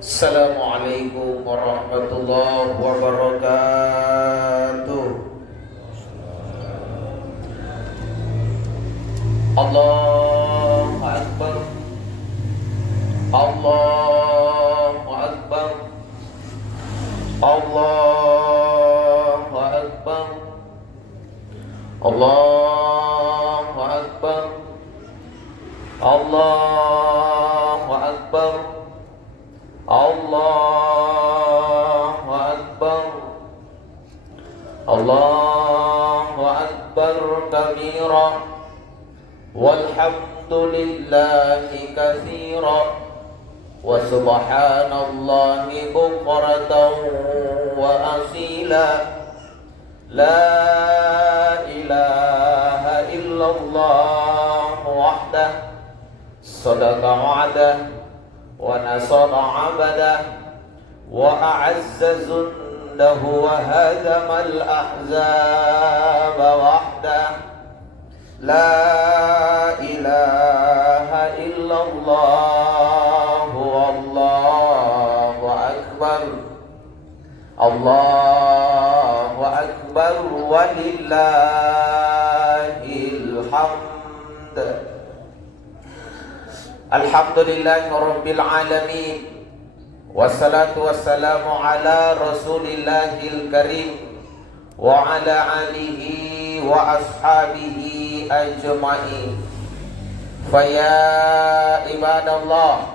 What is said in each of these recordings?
Assalamualaikum warahmatullahi wabarakatuh. Allahu Akbar. Allahu Akbar. Allahu Akbar. Allahu Akbar. Allahu Akbar. Allahu Akbar. Allahu Akbar kabira walhamdulillahi katsira wa subhanallahi bukratan wa asila. La ilaha illallah wahdah sadaqa wa'dah wa nasara 'abdah wa a'azza zundahu wa hadama al-ahzaba wahdah. La ilaha illallah wallahu akbar. Allahu akbar walillahil hamd. Alhamdulillahi rabbil alamin. Wassalatu wassalamu ala rasulillahil karim wa ala alihi wa ashabihi ajma'in. Faya ibadallah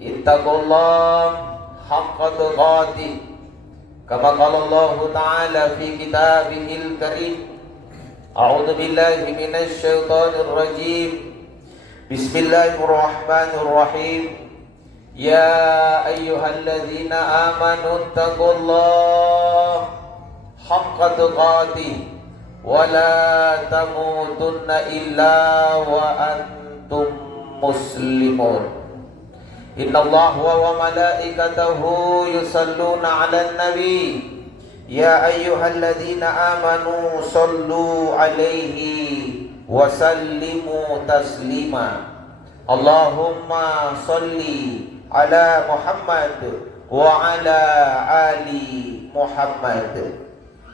ittaqullah haqqa tuqatih kama qala Allah ta'ala fi kitabihil karim. A'udzu billahi minasy syaithanir rajim. Bismillahirrahmanirrahim. Ya ayyuhalladzina amanu taqullaha haqqa tuqatih wa la tamutunna illa wa antum muslimun. Innallaha wa malaikatahu yusalluna 'alan nabi. Ya ayyuhalladzina amanu sallu 'alaihi wa sallimu taslima. Allahumma salli ala Muhammad wa ala ali Muhammad.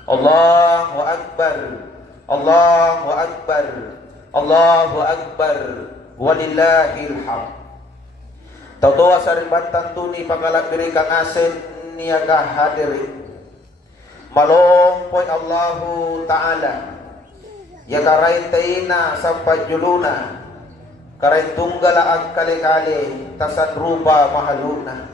Allahu akbar. Allahu akbar. Allahu akbar walillahil hamd. Tautoa saribatan tuni pangalak diri kang asen niaga hadiri malongpoy Allahu ta'ala ya karay tayna sampajuluna karay tunggala ag kali-kali tasan rupa mahaluna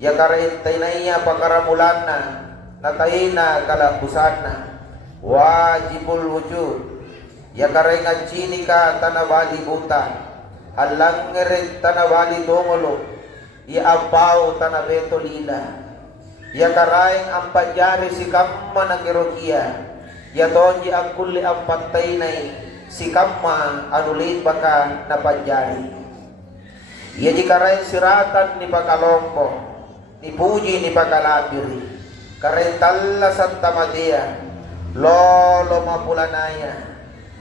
ya karay taynaya pakaramulanna natayna kalabusanna wajibul wujud ya karay ngajini ka tanabali buta halang ngerit tanabali dongolo iapaw tanabeto lila ya karayang ampajari si kamma ng irokiya ya tonji ang kulli ampataynay si kamma anulit baka napajari ya di karayang siratan ni pakalompo ni puji ni pakalabiri karayang talla Santa Maria lolo mapulanaya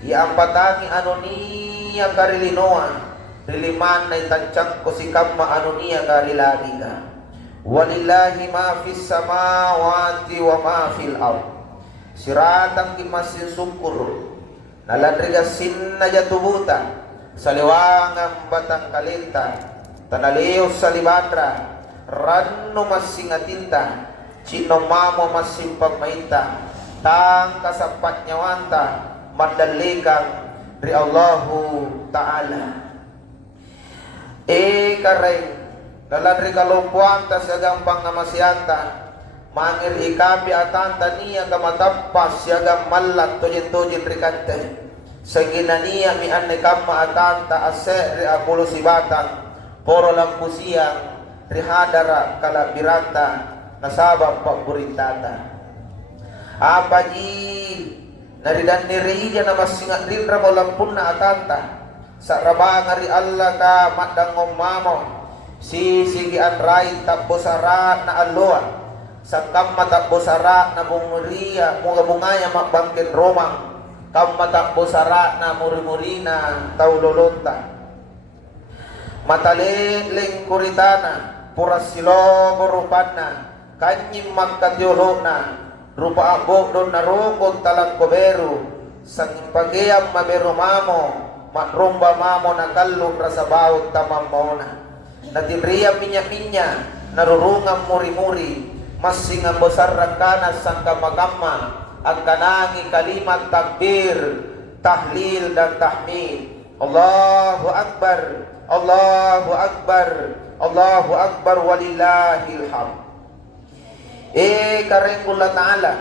ya ampatangi anoniya karilinoa riliman na itansyak ko si kamma anunia karilagiga. Walillahi ma fis samawati wa ma fil ard. Siratang kimasin sungkur nalandrigasin na jatubuta sa liwangang batang kalinta tanaliw sa libatra ranno masingatinta chinomamo masimpag mainta tang kasapat nyawanta madaligang ri Allahu ta'ala. Kareng daladri kalumpuan tas agampang namasyanta mangir ikapi atanta niya kamatappas yagam mallat tujin-tujin rikante sagina niya mi anne kamma atanta ase ri apulo sibatan poro lampusiyang rihadara kalabiranta nasabang pagburintata apaji naridan niriya na masingat rinra mo lampun na atanta sa rabangari Allah ka madangom mamo si sigian ray tapbosara na alua sa kamma tapbosara na bumuriya mungabungaya makbangkin romang kamma tapbosara na murimurina taulolonta mataliling kuritana puras silo rupanna kanyim magkatiulona rupa abog don narukog talang koberu sang impagiyam maberu mamo matrumba mamo nakalong rasabawag tamang mauna natinriyam minya-minya narurungam muri-muri masingam besar rangkanas sang kamagama ang kanangi kalimat takbir tahlil dan tahmid Allahu Akbar Allahu Akbar Allahu Akbar walillahil hamd. Karengkula ta'ala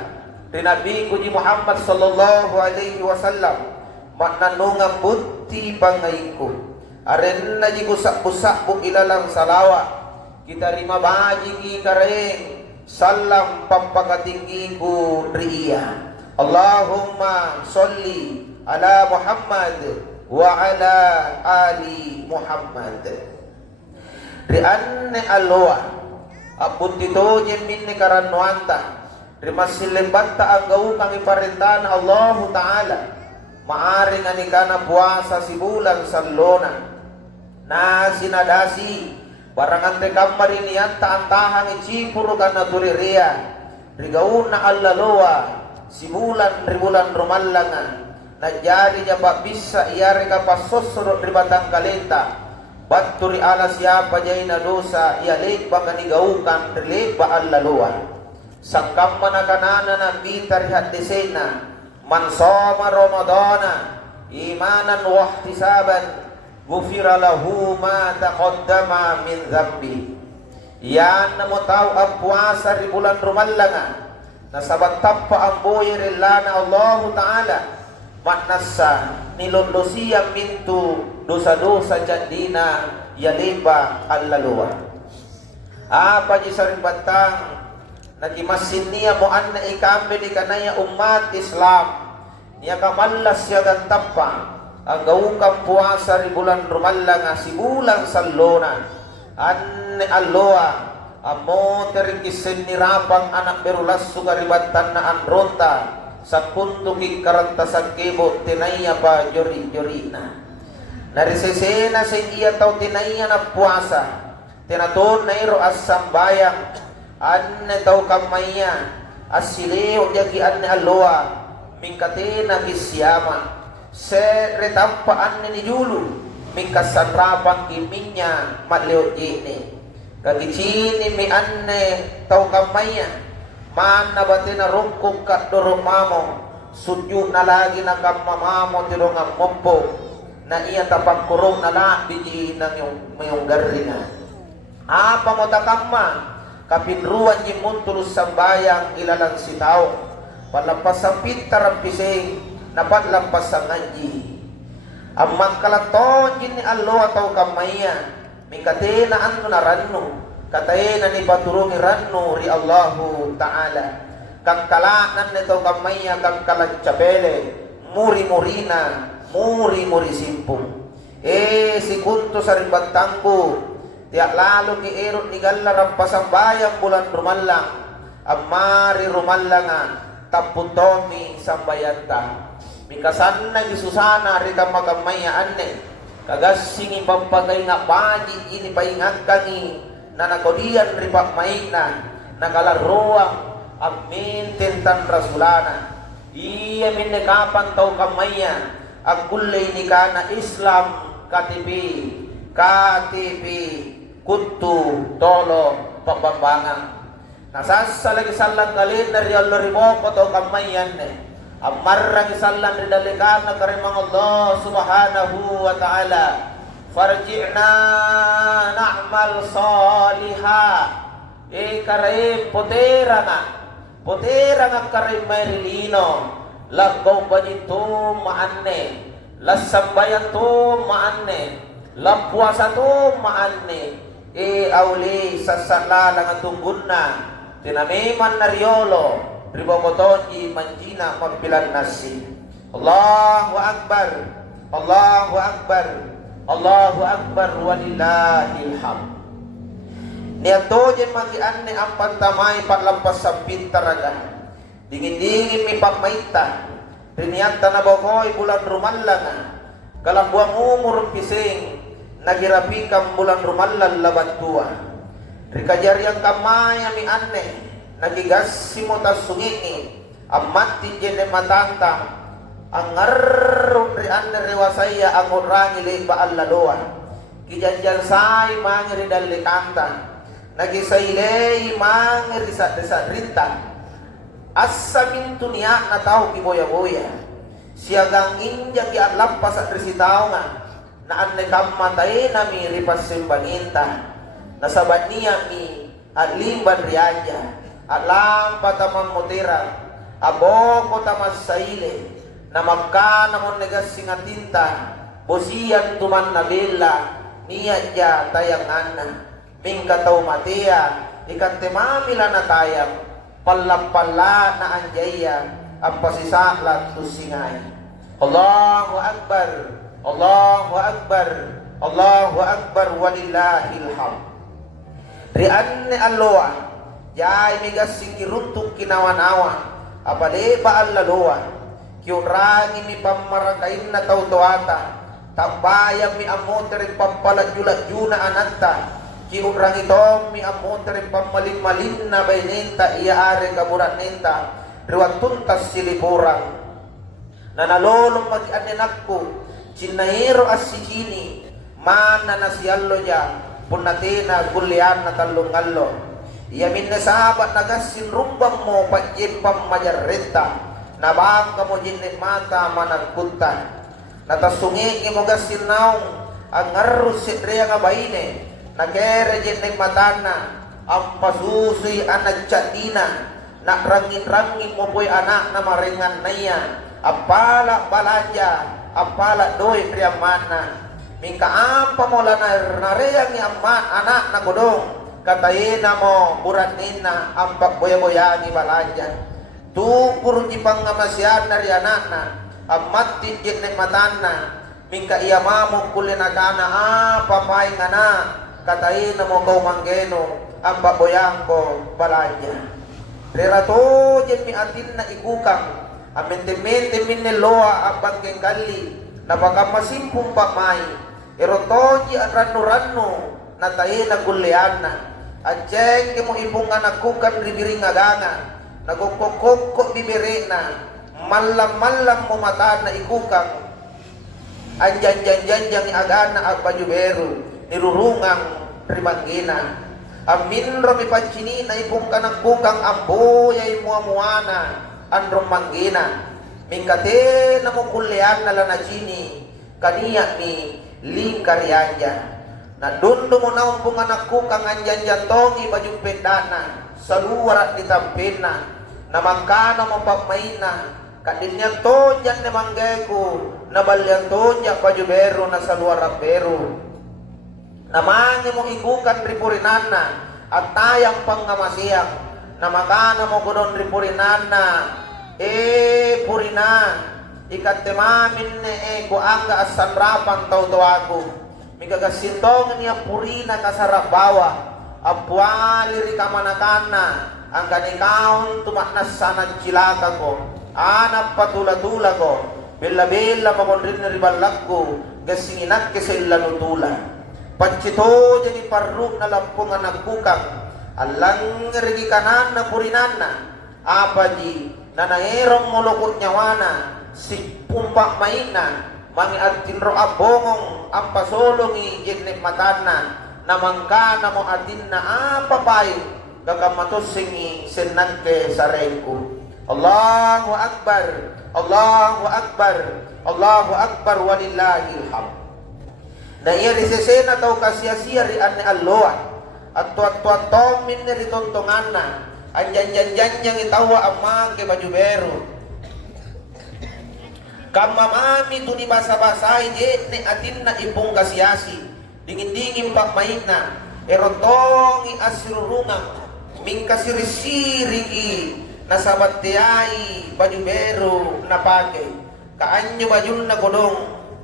rinabi ko di Muhammad sallallahu alaihi wasallam mananungang buti pangayko aren na di busak-busak bu ilalang salawa kita rima baji ki kareng salam pampakatinggi ko riya Allahumma sholli ala Muhammad wa ala ali Muhammad rianne alwa abut dito jemin ni karanwanta rimasilimbanta ang gaw kang iparintan Allah Ta'ala maaring anikana puasa si bulan salona na sinadasi barangante kamarinian taantahang icipuro ka na tuririya rigaun na allaloa si bulan ribulan rumalangan najari niya pa bisa iyari ka pasosurot ribatang kalenta baturi ala siapa jay na dosa ialik ba kanigaukan rilik ba allaloa sangkam manakanana na bitar hadisena man soma ramadana imanan wa ihtisaban gufira lahu ma taqaddama min dhanbi yan na mo tao ang puasa ri bulan rumalanga na sabantap pa ang buhay rilana Allah Ta'ala matnasa nilondosiya mintu dosa-dosa jadina yaliba allaluwa apa di saribantang nagimasin niya mo an na ikambe di kanaya umat Islam niya kamalas siya gantapa ang gawukang puasa ri bulan rumalanga si bulan salona an alloa amo terkisin nirapang anak berulas sugaribatan na anronta sa punto kikaranta sa kibo tinaya pa jori-jori na narisesena sa iya tao tinaya na puasa tinaton na iro as sambayang anne tau kamaya asileo jagi anne alloa mingkate na gisyama se retampa anne ni julu mingkasanrapang giminya matleo jini kagichini mi anne tau kamaya man nabati na rungkong ka dorong mamo sudyo na lagi na kamamamo tirong ang mompo na iya tapang kurong na la biji ng mayong garingan apa mo takamma kapinruan yung muntulus sambayang ilalang sitaw palampas sa pintarang pising napatlampas sa ngaji ang magkalaton yun ni Allah ataw kamaya mikate na ano na ranno katayin na ni paturungi ranno ri Allahu Ta'ala kang kalaanan nito kamaya kang kalanchapele muri-murina muri-muri simpong si kunto sa ribantangko tiyak lalo ni erot ni galarang pasambayang bulan rumalang amari rumalangan taputomi sambayanta mikasan na gisusana rika magamaya ane kagasing ipampagay nga paji ini paingat kangi na nakodian ripak maina nakalaruang amin tentan rasulana iya minekapan tau kamaya agkulay ni kana Islam KTP kuntu tolo pabambangan nasasalag isalang galin na riyalo rimoko to kamayan amarang isalang ridalikan na karimang Allah subhanahu wa ta'ala farji'na na'mal saliha karim potera nga karim marilino lagaw ba dito maanne lasambayan to maanne lampuasa to maanne awli sasala lang ang tunggun na tinamiman na riolo ribokoton manjina magpilan nasi Allahu Akbar Allahu Akbar Allahu Akbar walillahil hamd niyato jen magian ni ang pantamay paglampas sa pintaraga dingin-dingin mi pagmaita riniyanta na bakoy bulan rumalang kalambuang umur pising nagirapi kang bulan rumalan laban tua Rikajaryang kamay ami anne nagigassi mo tas sungini amat tijene matanta ang ngarro ri anne rewasaya ang urangi le ba allaloa kijanjan say mangiri dalle kanta nagisaylay mangiri sa rinta asamin tunia na tao kiboya-boya siyagang injang gialampas at risitaw nga na anne kamatay na mi ripas simbaninta nasabat niya mi alimban riadya alam patamang mutira aboko tamas saile na magkanamon negas singatinta bosiyan tuman na bela niya dya tayangan mingkataw matia ikantemamila na tayang palampala na anjaya ang pasisaklat tusingay. Allahu Akbar, Allahu Akbar, Allahu Akbar, walillahil hamd. Rian ni Alloa, jay migas sikiruntuk kinawanawa, apade ba allaloa, kiurani mi pamarakain na tautuata, tabayang mi amoterin pampaladjulat-juna ananta, kiurang ito mi amoterin pamalim-malim na baynenta iaare kaburat nenta, riwat tuntas silipurang, na nalolong mag-anenak ko, chinahiro as si chini, mana na si allo dya, punatina gulyan na talungallo, yamin na sahabat nagasin rumbang mo, pagyin pamajarrenta, nabang ka mo jinit mata managpunta, natasungi mo gasin naong, ang ngarus si Drea nga bayine, nagere jinit matana, ang pasusoy anak tsatina, na rangin-rangin mo po'y anak na maringan na yan, apala balanja, apala doy priyamana, mingkaampa mo lang na reyang ni aman anak na gudong, katayin na mo, buranin na, ang pagboya-boya ni balanja, tupur di pangamasyan na ri anak na, amat tinjit ni matan na, mingkaiyama mo kulinagana, papay nga na, katayin na mo kau manggeno, ang pagboyang ko balanja. Rerato jen mi atin na ikukang amente-mente minneloa abang kengkali napaka masimpung pamay erotoji at ranu-ranu na tayo na guliana at jeng mo ibong anakukan ribiring aganga nagukukukuk bibiri na malam-malam mo mata na ikukang anjan-jan-jan agana at pajubero nirurungang rimanggina amin romi pancini na ipong kanagkukang amboyay muamuana androm manggina mingkate na mukulyan na lanachini kaniya mi lingkaryanya na dundo mo na umpong anagkukang anjan jantongi bajumpendana sa luwarat ni tampena na mangkana mo pagmaina kadinyan to dyan ni manggeko na balyan to dyan pajubero na sa luwarat pero namangi mo ikukan ripurinana at tayang pangamasiyang na makana mo gudon ripurinana purina ikatemamin ne kuanga asanrapan tawtawago migagasintong niya purina kasarabawa apuali rikamanakana ang kanikahon tumaknas sanang chilaka ko anap patula-tula ko bila-bila makonrin na ribalak ko gasinginak kisila nutula pancito jadi parruk na lampungan nagkukang alang rigi kanan na purinan na apa ji na naerong mulukot nyawana si pumpak maina mangi atin ro abongong ang pasolong i jegnek matana na mangka na mo atin na apa payo gagamatusing i senangke sarengku Allahu Akbar Allahu Akbar Allahu Akbar walillahil hamd na iya risesena tau kasya-sya ri anne alloa at tuat-tuat tong minne ri tontongan na anjan-janjan yang itawa amang ke bajubero kamamami tu di basa-basai je ne atin na ipong kasyasi dingin-dingin pak maina erotong i asirurungang mingkasiri-siri i nasabat tiyai bajubero na pake kaanyo bajun na godong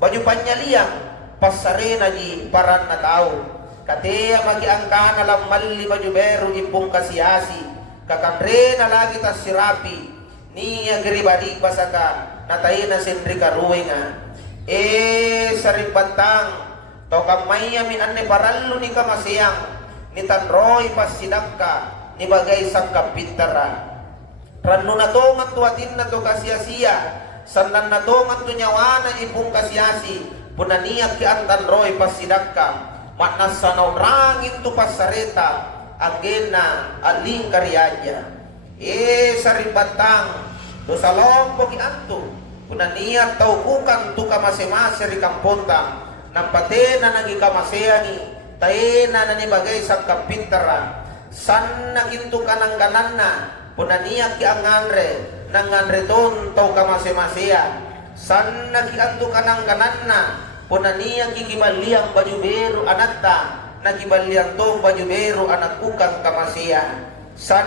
baju panyaliang pasarena di paran na tao katea magiangka na lang mali bajubero ipong kasiyasi kakapre na lagi tas sirapi niya geribalik basaka natay na sentri karuwe nga sarimpantang to kamay amin anne parallo ni kamasiyang ni tanroy pasidakka ni bagay sa kapintara. Ranu na to nga tuwatin na to kasiyasiya, sandan na to nga to nyawana ipong kasiyasi, punaniyak ki ang tanroy pasidakka, matnasanaw rangin to pasareta, agena aling karyadya. Sa ribantang, to sa lompo ki anto, punaniyak taukukan to kamasемase ri kamponta, ng pate na nagikamaseani, tayo na nanibagay sa kapintara, san naginto ka ng ganan na, punaniyak ki ang nganre, ng nganre ton tau kamasemasean, san nagianto ka ng ganan na, punaniyak ki kibaliyang bajubero anatta, nagibaliyang tong bajubero anak ukang kamasean, san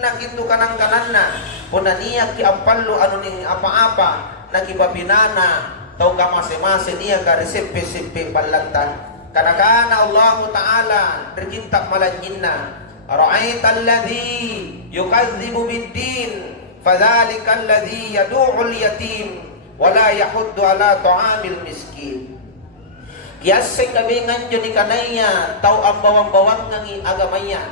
naginto ka ng ganan na, punaniyak ki ang palo ano ning apa-apa, nagibabinana, tau kamasемase niya ka resep-resep palantan. Kanakana Allah Ta'ala tercintak malanyinna. Ara'aita alladhi yukadzibu biddin, fadhalika alladhi yadu'ul yatim, wala yahuddu ala ta'amil miskin. Kiyaseng kami nganyo ni kanaya, tau ang bawang-bawang ng agamaya.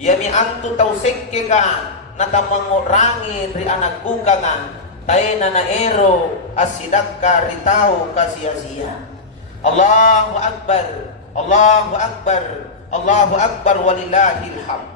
Yami anto tau sekke ka, natamangurangin ri anak kukangan, tayo na naero asidakka ritaw kasiyasiya. Allahu Akbar, Allahu Akbar, Allahu Akbar walillahil hamd.